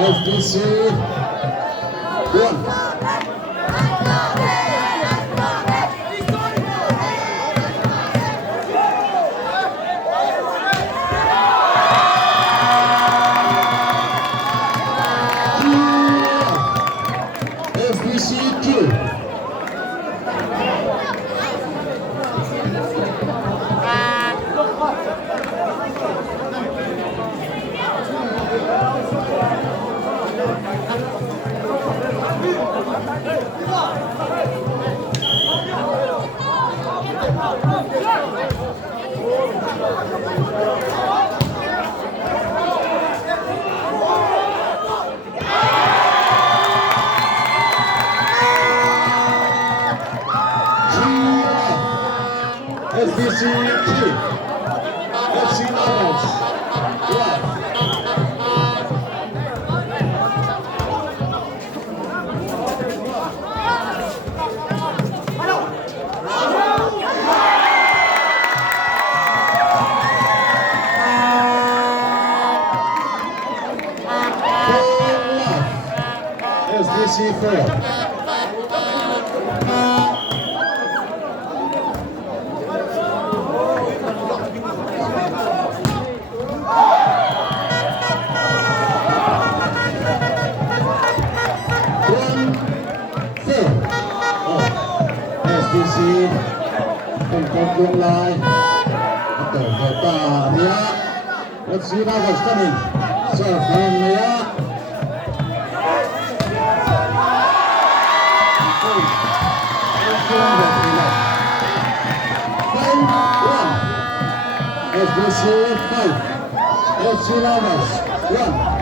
FBC 1. FBC 2. FBC 3, FC Lovers 1. FBC 4. SBC เป็นคนลงลายเติมเติมตาเนี้ยFC Lovers coming serve from เนี้ยSBC 5 FC Lovers 1.